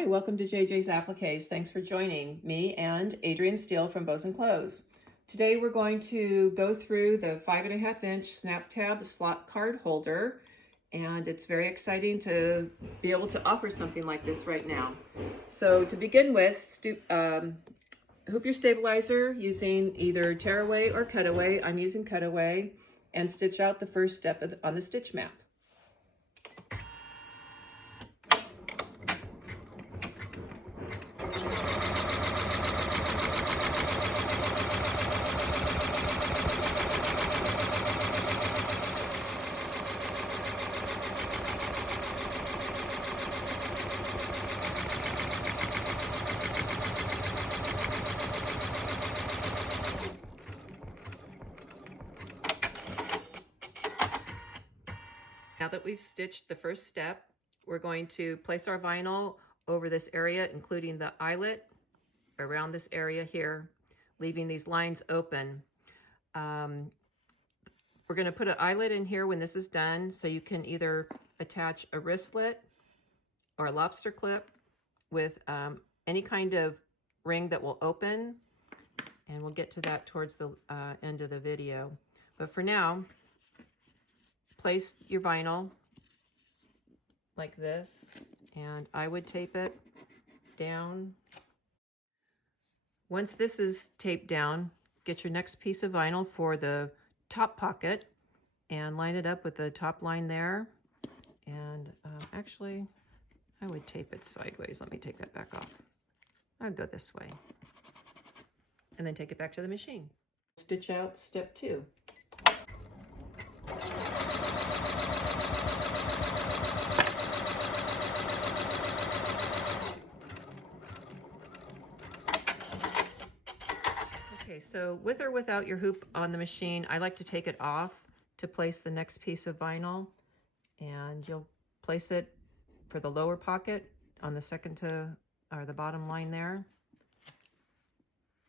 Hi, welcome to JJ's Appliques. Thanks for joining me and Adrienne Steele from Bows and Clothes. Today we're going to go through the 5.5-inch snap tab slot card holder, and it's very exciting to be able to offer something like this right now. So to begin with, hoop your stabilizer using either tearaway or cutaway. I'm using cutaway, and stitch out the first step on the stitch map. Now that we've stitched the first step, we're going to place our vinyl over this area, including the eyelet around this area here, leaving these lines open. We're going to put an eyelet in here when this is done, so you can either attach a wristlet or a lobster clip with any kind of ring that will open, and we'll get to that towards the end of the video. But for now, place your vinyl like this, and I would tape it down. Once this is taped down, get your next piece of vinyl for the top pocket and line it up with the top line there. And actually, I would tape it sideways. Let me take that back off. I'll go this way. And then take it back to the machine. Stitch out step 2. Okay, so with or without your hoop on the machine, I like to take it off to place the next piece of vinyl, and you'll place it for the lower pocket on the second to, or the bottom line there.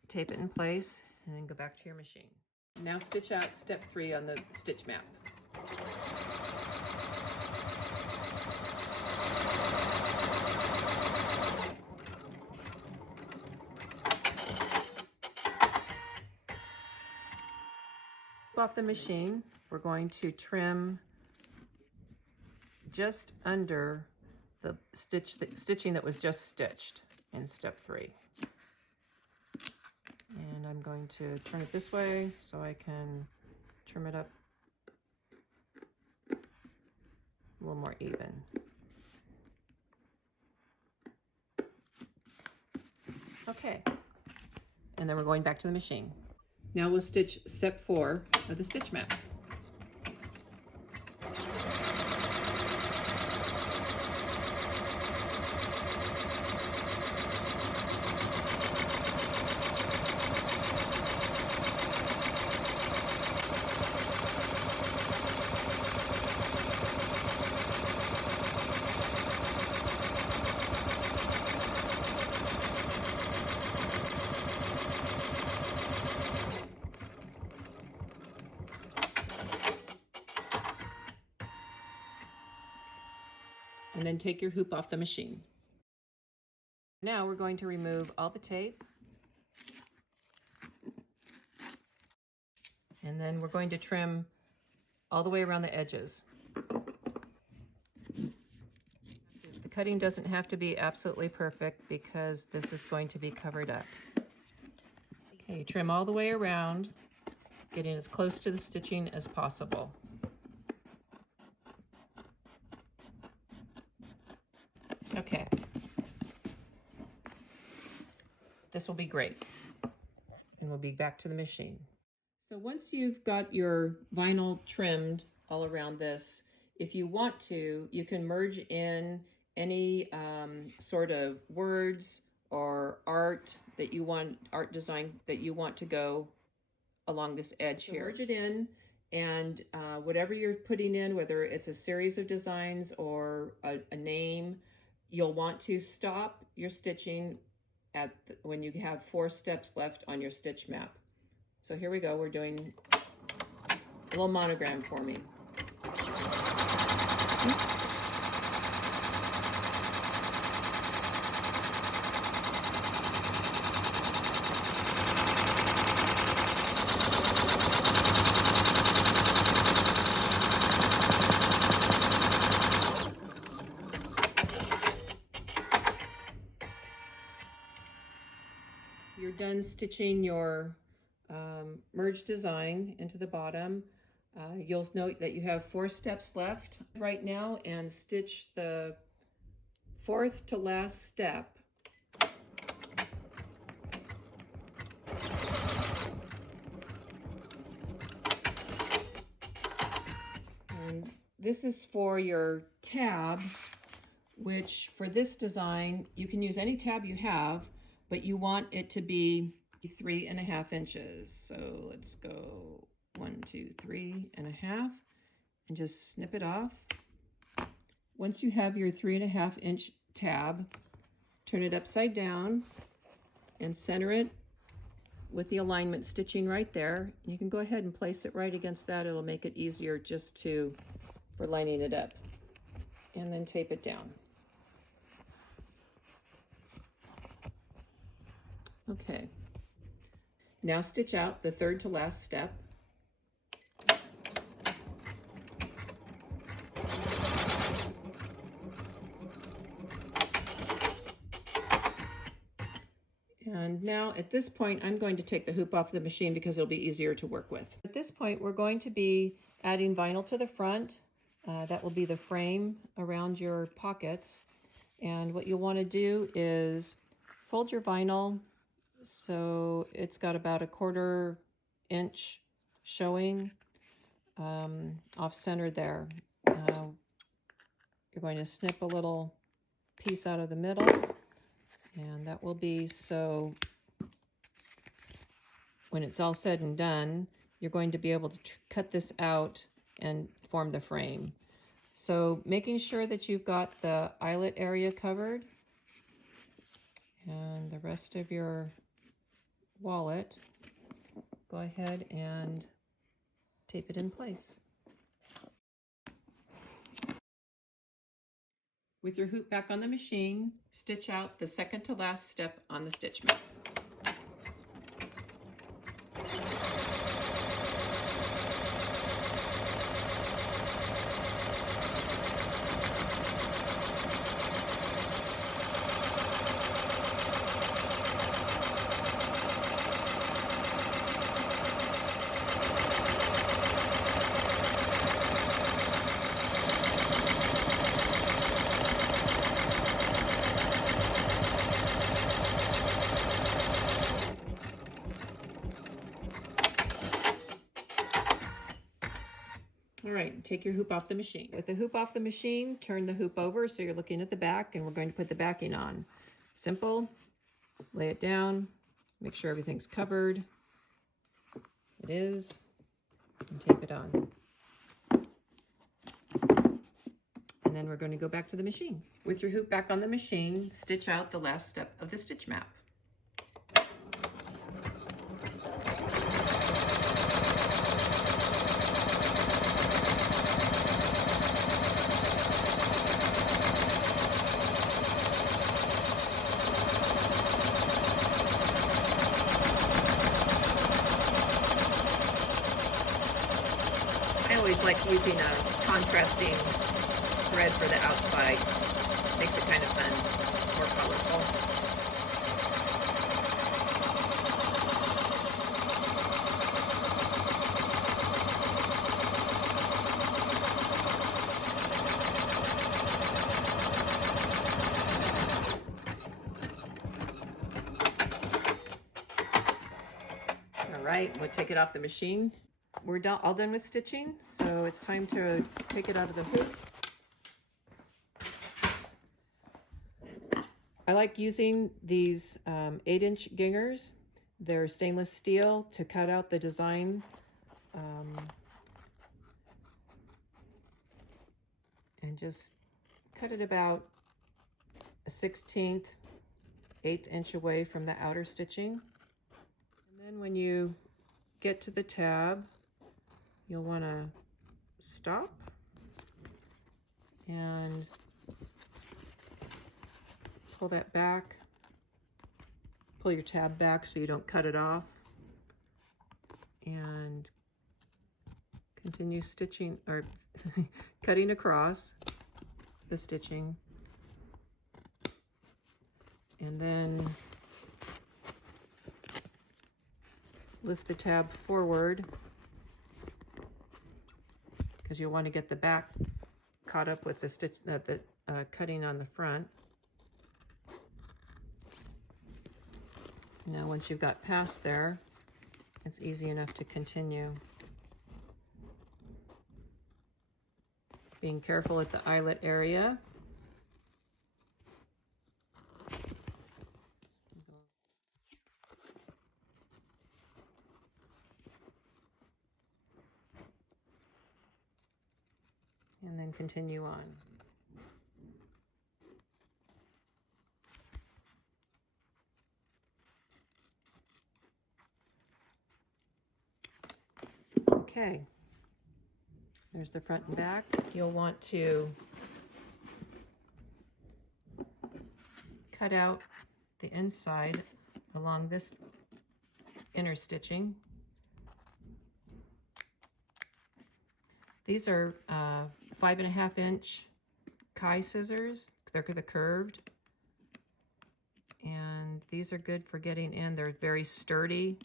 Tape it in place and then go back to your machine. Now stitch out step 3 on the stitch map. Off the machine, we're going to trim just under the stitching that was just stitched in step 3. And I'm going to turn it this way so I can trim it up a little more even. Okay, and then we're going back to the machine. Now we'll stitch step 4 of the stitch map. And then take your hoop off the machine. Now we're going to remove all the tape. And then we're going to trim all the way around the edges. The cutting doesn't have to be absolutely perfect because this is going to be covered up. Okay, trim all the way around, getting as close to the stitching as possible. Okay, this will be great, and we'll be back to the machine. So once you've got your vinyl trimmed all around this, if you want to, you can merge in any sort of words or art design that you want to go along this edge here. So merge it in, and whatever you're putting in, whether it's a series of designs or a name, you'll want to stop your stitching when you have 4 steps left on your stitch map. So here we go, we're doing a little monogram for me. done stitching your merge design into the bottom, you'll note that you have 4 steps left right now, and stitch the 4th to last step. And this is for your tab, which for this design, you can use any tab you have, but you want it to be 3.5 inches. So let's go 1, 2, 3.5, and just snip it off. Once you have your 3.5 inch tab, turn it upside down and center it with the alignment stitching right there. You can go ahead and place it right against that. It'll make it easier just for lining it up. And then tape it down. Okay. Now stitch out the 3rd to last step. And now at this point, I'm going to take the hoop off the machine because it'll be easier to work with. At this point, we're going to be adding vinyl to the front. That will be the frame around your pockets. And what you'll want to do is fold your vinyl so it's got about 1/4 inch showing off center there. You're going to snip a little piece out of the middle, and that will be so when it's all said and done, you're going to be able to cut this out and form the frame. So making sure that you've got the eyelet area covered and the rest of your wallet, go ahead and tape it in place. With your hoop back on the machine, stitch out the 2nd to last step on the stitch map. All right, take your hoop off the machine. With the hoop off the machine, turn the hoop over so you're looking at the back, and we're going to put the backing on. Simple. Lay it down, make sure everything's covered. It is. And tape it on. And then we're going to go back to the machine. With your hoop back on the machine, stitch out the last step of the stitch map. I always like using a contrasting thread for the outside. Makes it kind of fun, more colorful. All right, we'll take it off the machine. We're all done with stitching, so it's time to take it out of the hoop. I like using these 8-inch gingers. They're stainless steel to cut out the design. And just cut it about a 1/16, 1/8 inch away from the outer stitching. And then when you get to the tab, you'll want to stop and pull that back. Pull your tab back so you don't cut it off. And continue stitching or cutting across the stitching. And then lift the tab forward because you'll want to get the back caught up with the stitch, the cutting on the front. Now once you've got past there, it's easy enough to continue. Being careful at the eyelet area. And then continue on. Okay, there's the front and back. You'll want to cut out the inside along this inner stitching. These are 5.5 inch Kai scissors. They're the curved. And these are good for getting in. They're very sturdy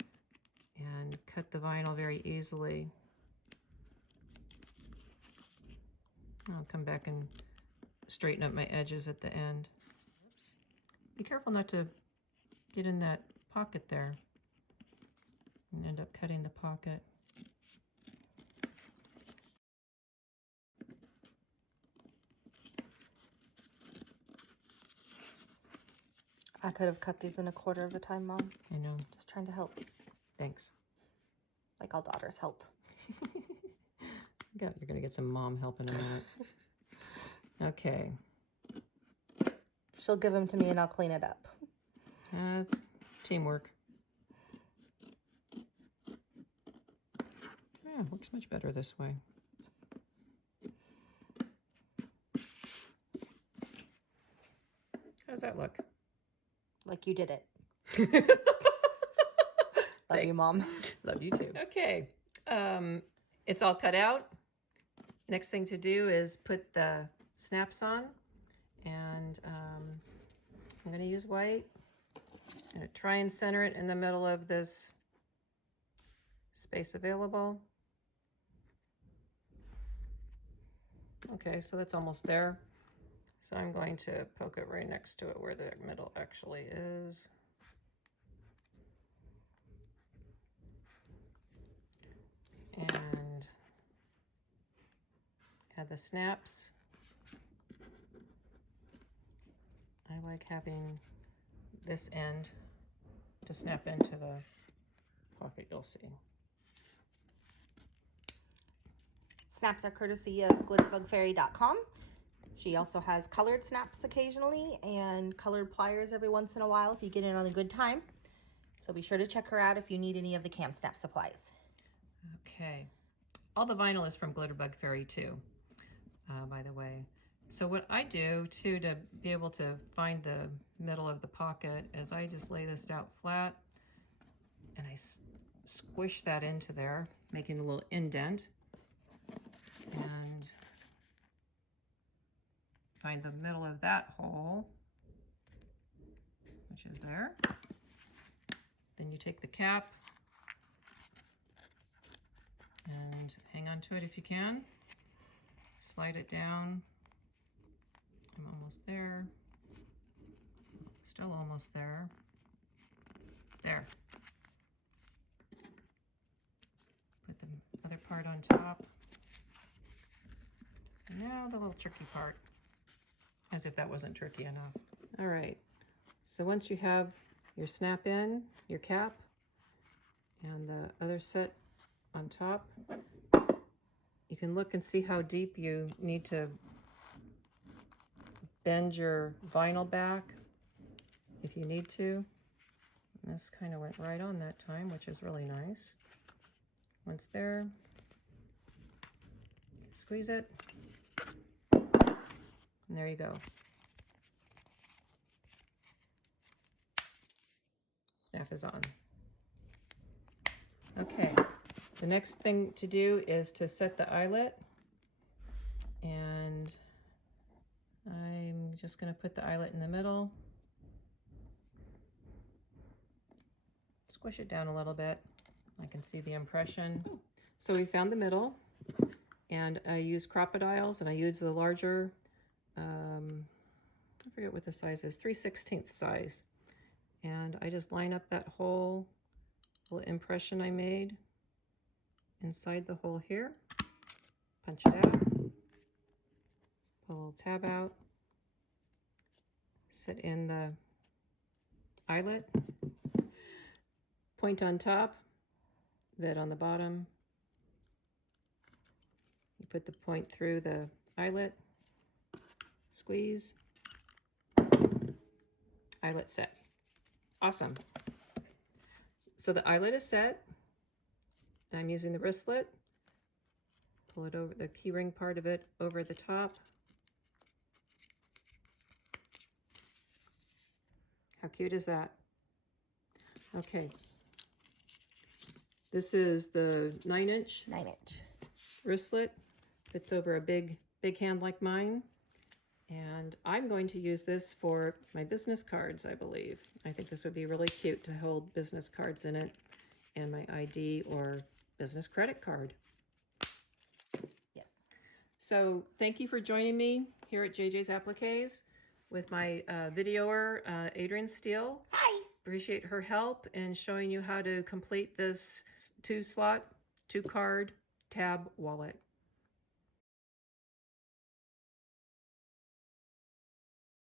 and cut the vinyl very easily. I'll come back and straighten up my edges at the end. Oops. Be careful not to get in that pocket there and end up cutting the pocket. I could have cut these in 1/4 of the time, Mom. I know. Just trying to help. Thanks. Like all daughters help. You're going to get some mom help in a minute. Okay. She'll give them to me and I'll clean it up. That's teamwork. Yeah, works much better this way. How does that look? Like you did it. Love you, Mom. Love you too. Okay. It's all cut out. Next thing to do is put the snaps on. And I'm going to use white. I'm going to try and center it in the middle of this space available. Okay, so that's almost there. So I'm going to poke it right next to it where the middle actually is. And add the snaps. I like having this end to snap into the pocket, you'll see. Snaps are courtesy of glitterbugfairy.com. She also has colored snaps occasionally and colored pliers every once in a while if you get in on a good time. So be sure to check her out if you need any of the cam snap supplies. Okay. All the vinyl is from Glitterbug Fairy too, by the way. So what I do too to be able to find the middle of the pocket is I just lay this out flat and I squish that into there, making a little indent. And find the middle of that hole, which is there. Then you take the cap and hang on to it if you can. Slide it down. I'm almost there. Still almost there. There. Put the other part on top. And now the little tricky part. As if that wasn't tricky enough. All right, so once you have your snap in, your cap, and the other set on top, you can look and see how deep you need to bend your vinyl back if you need to. And this kind of went right on that time, which is really nice. Once there, squeeze it. And there you go. Snap is on. Okay, the next thing to do is to set the eyelet. And I'm just going to put the eyelet in the middle. Squish it down a little bit. I can see the impression. So we found the middle, and I used crocodiles, and I used the larger, I forget what the size is, 3/16 size. And I just line up that whole little impression I made inside the hole here. Punch it out. Pull a little tab out. Sit in the eyelet. Point on top, vid on the bottom. You put the point through the eyelet. Squeeze. Eyelet set. Awesome. So the eyelet is set. And I'm using the wristlet. Pull it over, the keyring part of it over the top. How cute is that? Okay. This is the 9-inch 9-inch wristlet. Fits over a big hand like mine. And I'm going to use this for my business cards, I believe. I think this would be really cute to hold business cards in it, and my ID or business credit card. Yes. So thank you for joining me here at JJ's Appliques with my videoer, Adrian Steele. Hi. Appreciate her help in showing you how to complete this 2-slot, 2-card tab wallet.